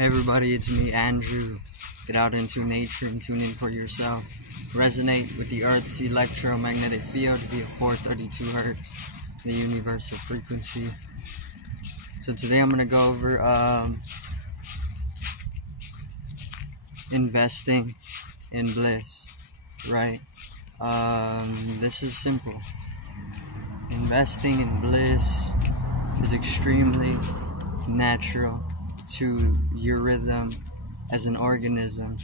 Hey everybody, it's me, Andrew. Get out into nature and tune in for yourself. Resonate with the Earth's electromagnetic field via 432 Hertz, the universal frequency. So today I'm going to go over investing in bliss, right? This is simple. Investing in bliss is extremely natural to your rhythm as an organism.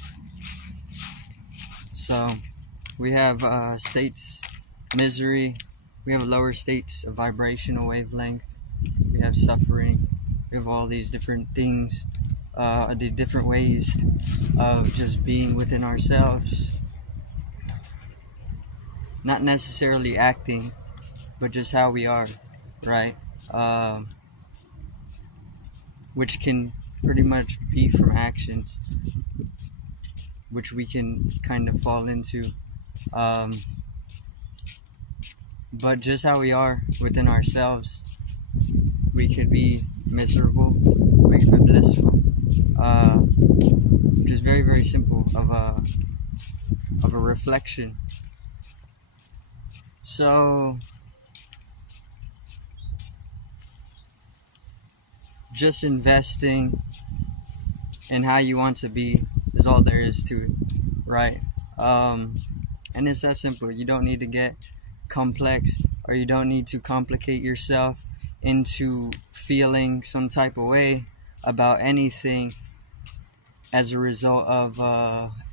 So we have states, misery, we have lower states of vibrational wavelength, we have suffering, we have all these different things, the different ways of just being within ourselves, not necessarily acting, but just how we are, right? Which can pretty much be from actions, which we can kind of fall into, but just how we are within ourselves, we could be miserable, we could be blissful, which is very, very simple of a reflection. So just investing in how you want to be is all there is to it, right? And it's that simple. You don't need to get complex, or you don't need to complicate yourself into feeling some type of way about anything as a result of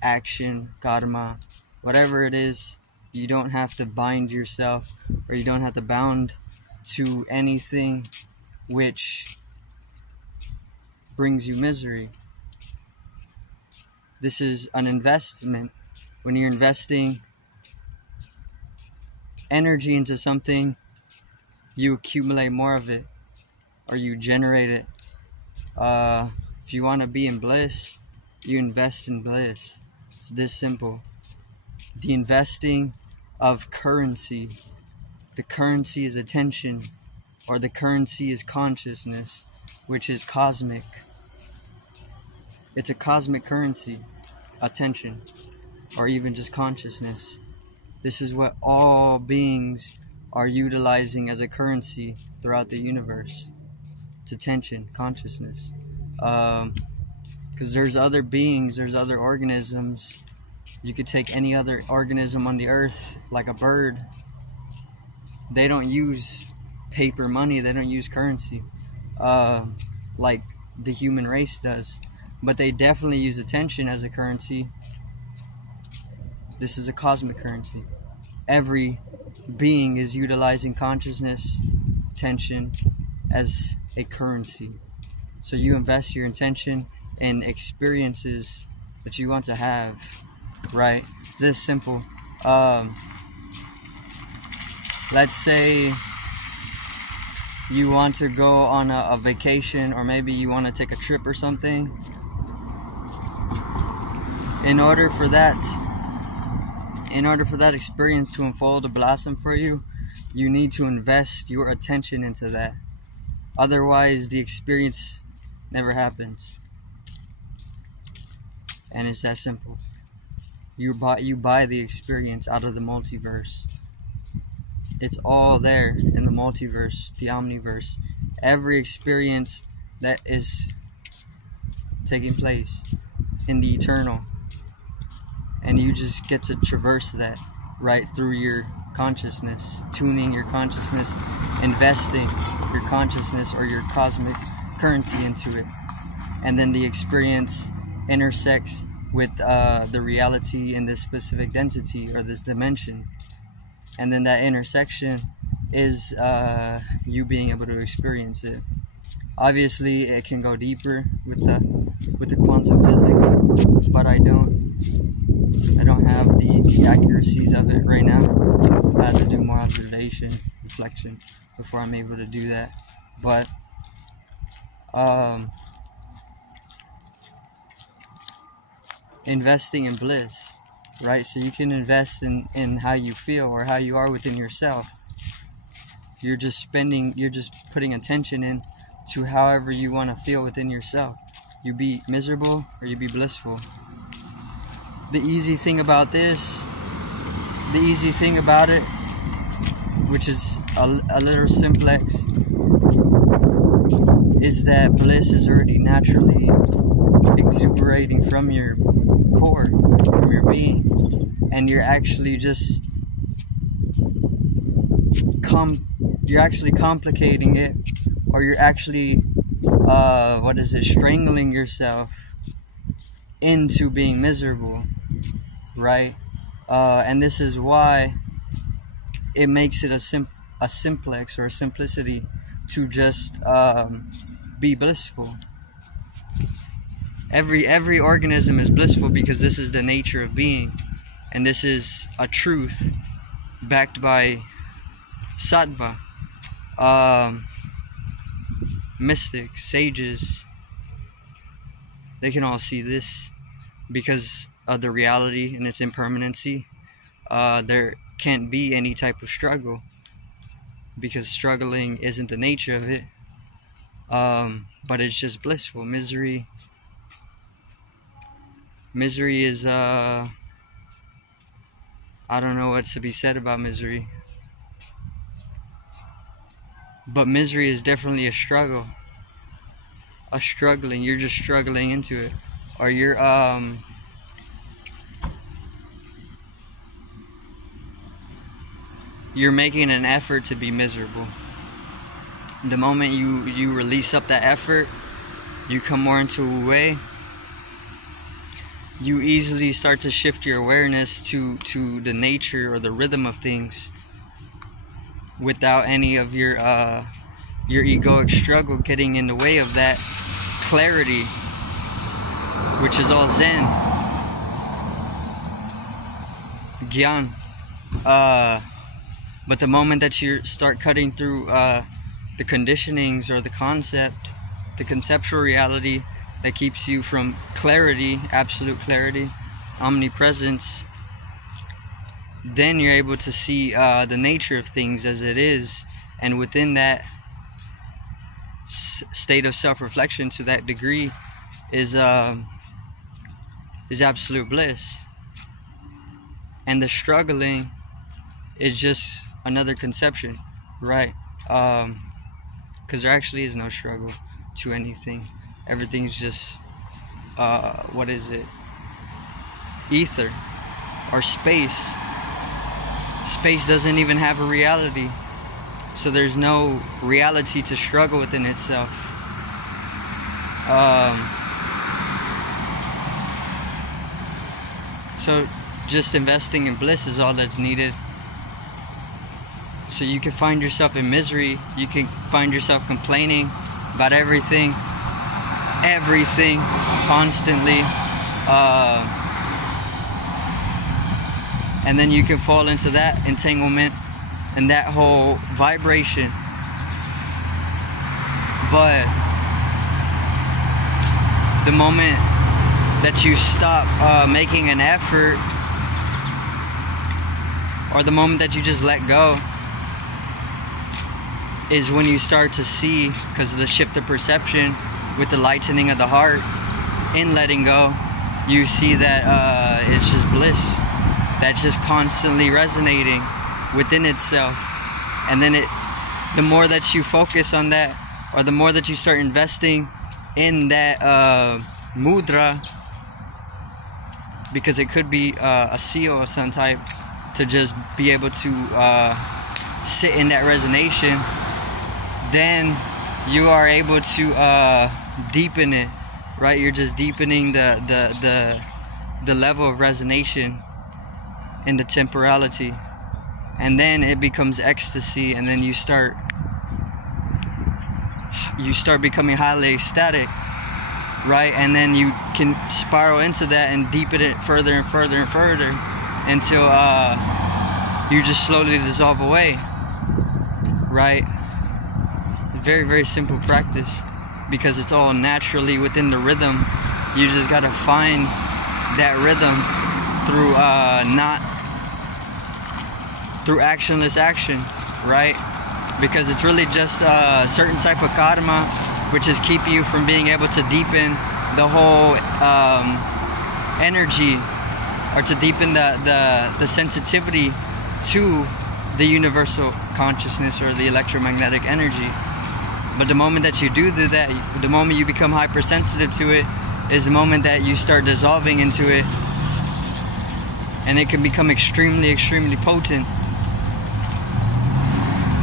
action, karma, whatever it is. You don't have to bind yourself, or you don't have to bound to anything which brings you misery. This is an investment. When you're investing energy into something, you accumulate more of it, or you generate it. If you want to be in bliss, you invest in bliss. It's this simple. The investing of currency. The currency is attention, or the currency is consciousness, which is cosmic. It's a cosmic currency, attention, or even just consciousness. This is what all beings are utilizing as a currency throughout the universe. It's attention, consciousness. Because there's other beings, there's other organisms. You could take any other organism on the earth, like a bird. They don't use paper money, they don't use currency, like the human race does. But they definitely use attention as a currency. This is a cosmic currency. Every being is utilizing consciousness, attention, as a currency. So you invest your intention in experiences that you want to have, right? It's this simple. Let's say you want to go on a vacation, or maybe you want to take a trip or something. In order for that experience to unfold, to blossom for you, you need to invest your attention into that. Otherwise, the experience never happens. And it's that simple. You buy the experience out of the multiverse. It's all there in the multiverse, the omniverse. Every experience that is taking place in the eternal. And you just get to traverse that right through your consciousness, tuning your consciousness, investing your consciousness or your cosmic currency into it. And then the experience intersects with the reality in this specific density or this dimension. And then that intersection is you being able to experience it. Obviously, it can go deeper with the quantum physics, but I don't have the accuracies of it right now. I have to do more observation, reflection before I'm able to do that. But investing in bliss, right? So you can invest in how you feel or how you are within yourself. You're just putting attention in to however you want to feel within yourself. You be miserable or you be blissful. The easy thing about this, the easy thing about it, which is a little simplex, is that bliss is already naturally exuberating from your core, from your being, and you're actually just complicating it, or you're actually strangling yourself into being miserable, right? And this is why it makes it a simplex or a simplicity to just be blissful. Every organism is blissful because this is the nature of being, and this is a truth backed by sattva, mystics, sages. They can all see this because of the reality and its impermanency. There can't be any type of struggle because struggling isn't the nature of it, but it's just blissful. Misery is I don't know what to be said about misery, but misery is definitely a struggle, a struggling. You're just struggling into it, or you're making an effort to be miserable. The moment you release up that effort, you come more into a way, you easily start to shift your awareness to the nature or the rhythm of things without any of your egoic struggle getting in the way of that clarity, which is all Zen, Gyan. But the moment that you start cutting through the conditionings or the conceptual reality that keeps you from clarity, absolute clarity, omnipresence, then you're able to see the nature of things as it is, and within that state of self-reflection, to that degree, is absolute bliss. And the struggling is just another conception, right? Because there actually is no struggle to anything. Everything's just ether or space. Space doesn't even have a reality, so there's no reality to struggle within itself. So just investing in bliss is all that's needed. So you can find yourself in misery, you can find yourself complaining about everything constantly, and then you can fall into that entanglement and that whole vibration. But the moment that you stop making an effort, or the moment that you just let go, is when you start to see, because of the shift of perception with the lightening of the heart, in letting go, you see that it's just bliss that's just constantly resonating within itself. And then the more that you focus on that, or the more that you start investing in that mudra, because it could be a seal of some type, to just be able to sit in that resonation, then you are able to deepen it, right? You're just deepening the level of resonation in the temporality, and then it becomes ecstasy, and then you start becoming highly ecstatic, right? And then you can spiral into that and deepen it further and further and further until you just slowly dissolve away, right? Very, very simple practice, because it's all naturally within the rhythm. You just gotta find that rhythm through actionless action, right? Because it's really just a certain type of karma which is keeping you from being able to deepen the whole energy, or to deepen the sensitivity to the universal consciousness or the electromagnetic energy. But the moment that you do that, the moment you become hypersensitive to it, is the moment that you start dissolving into it, and it can become extremely, extremely potent.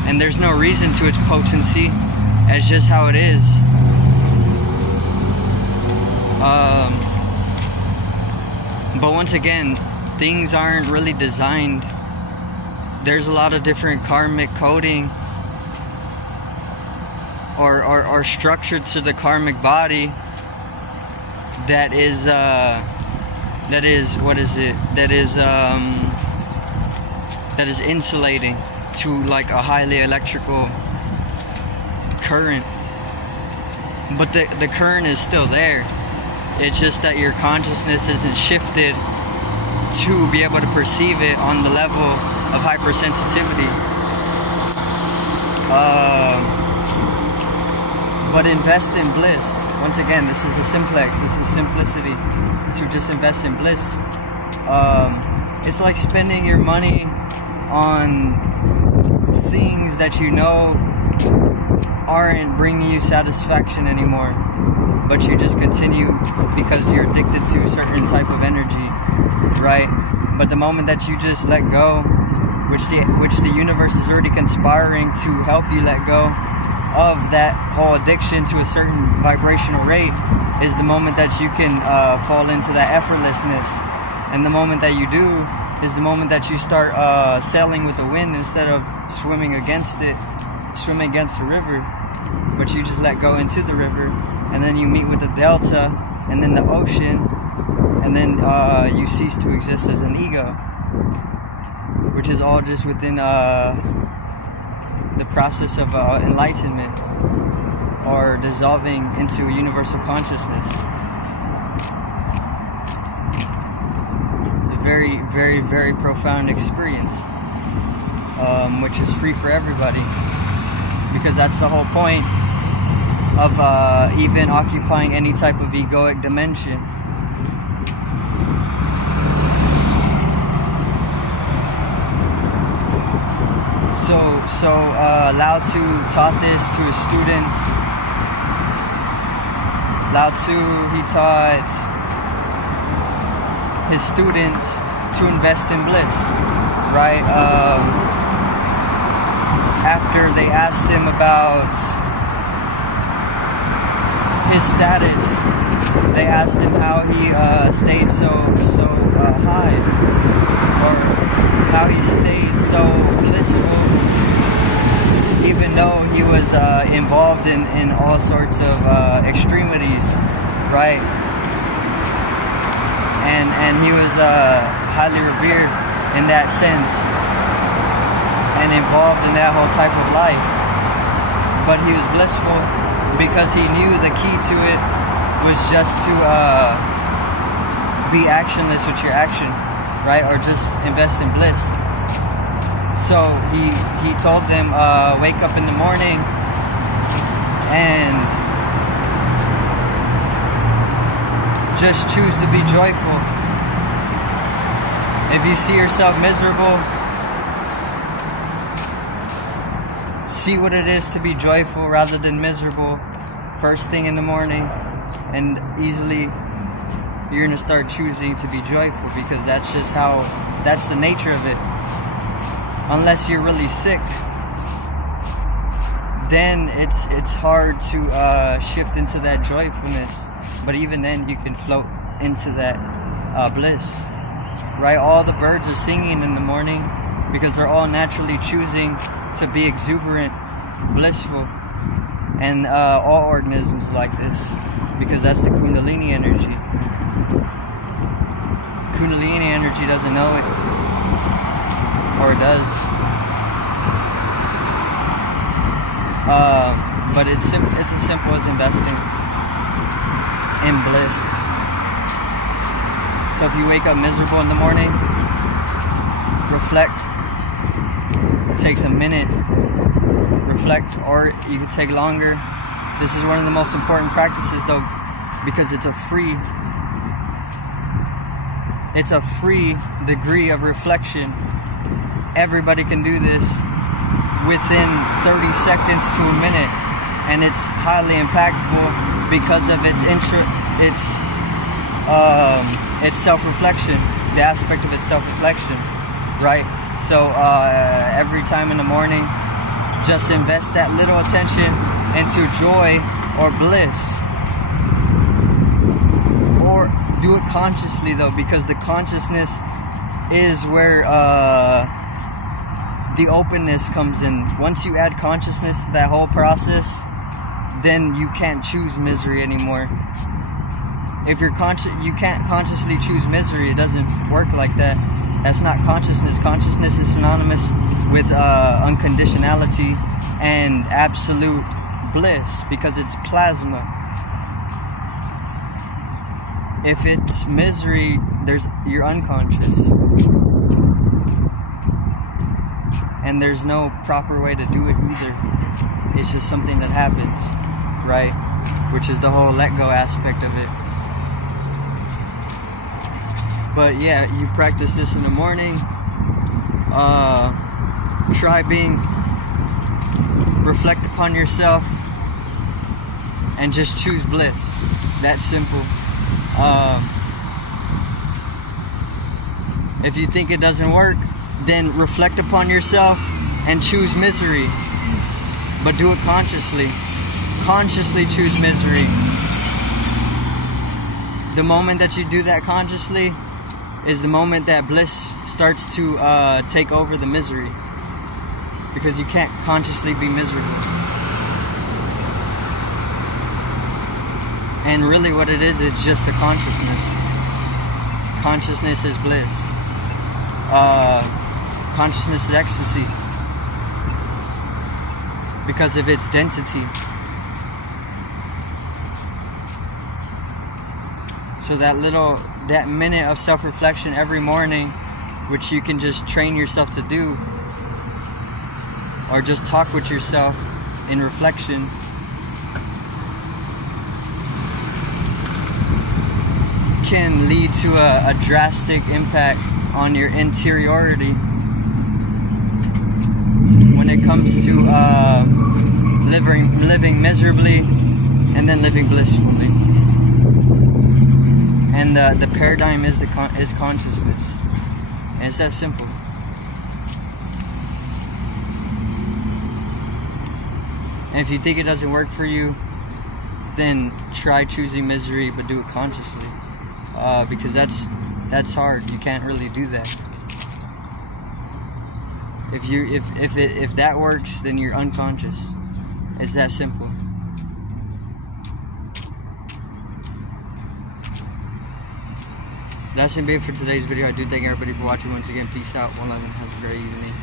And there's no reason to its potency. It's just how it is. But once again, things aren't really designed. There's a lot of different karmic coding or structure to the karmic body that is insulating to like a highly electrical current. But the current is still there. It's just that your consciousness isn't shifted to be able to perceive it on the level of hypersensitivity. But invest in bliss. Once again, this is a simplex. This is simplicity. To just invest in bliss. It's like spending your money on things that you know aren't bringing you satisfaction anymore, but you just continue because you're addicted to a certain type of energy, right? But the moment that you just let go, which the universe is already conspiring to help you let go of that whole addiction to a certain vibrational rate, is the moment that you can fall into that effortlessness. And the moment that you do is the moment that you start sailing with the wind instead of swimming against it, swimming against the river. But you just let go into the river, and then you meet with the delta, and then the ocean, and then you cease to exist as an ego, which is all just within the process of enlightenment, or dissolving into a universal consciousness. A very, very, very profound experience, which is free for everybody, because that's the whole point of even occupying any type of egoic dimension. So Lao Tzu taught this to his students. Lao Tzu, he taught his students to invest in bliss, right? After they asked him about his status, they asked him how he stayed so high, or how he stayed so blissful, even though he was involved in all sorts of extremities, right? And he was highly revered in that sense, and involved in that whole type of life. But he was blissful because he knew the key to it was just to be actionless with your action, right? Or just invest in bliss. So he told them, wake up in the morning and just choose to be joyful. If you see yourself miserable, see what it is to be joyful rather than miserable first thing in the morning, and easily you're going to start choosing to be joyful, because that's just how, that's the nature of it. Unless you're really sick, then it's hard to shift into that joyfulness. But even then, you can float into that bliss, right? All the birds are singing in the morning because they're all naturally choosing to be exuberant, blissful, and all organisms like this, because that's the Kundalini energy. Kundalini energy doesn't know it, or it does. But it's as simple as investing in bliss. So if you wake up miserable in the morning, reflect. It takes a minute. Reflect, or you could take longer. This is one of the most important practices, though, because it's a free degree of reflection. Everybody can do this within 30 seconds to a minute, and it's highly impactful because of its self-reflection, the aspect of its self-reflection, right? So every time in the morning, just invest that little attention into joy or bliss. Or do it consciously though, because the consciousness is where the openness comes in. Once you add consciousness to that whole process, then you can't choose misery anymore. If you're you can't consciously choose misery. It doesn't work like that. That's not consciousness. Consciousness is synonymous with unconditionality and absolute bliss, because it's plasma. If it's misery, you're unconscious, and there's no proper way to do it either. It's just something that happens, right? Which is the whole let go aspect of it. But yeah, you practice this in the morning. Reflect upon yourself and just choose bliss. That's simple. If you think it doesn't work, then reflect upon yourself and choose misery. But do it consciously. Consciously choose misery. The moment that you do that consciously is the moment that bliss starts to take over the misery. Because you can't consciously be miserable. And really what it is, it's just the consciousness. Consciousness is bliss. Consciousness is ecstasy. Because of its density. So that minute of self-reflection every morning, which you can just train yourself to do, or just talk with yourself in reflection, can lead to a drastic impact on your interiority when it comes to living miserably and then living blissfully. And the paradigm is consciousness, and it's that simple. And if you think it doesn't work for you, then try choosing misery, but do it consciously, because that's hard. You can't really do that. If that works, then you're unconscious. It's that simple. That's gonna be it for today's video. I do thank everybody for watching once again. Peace out. One love and have a great evening.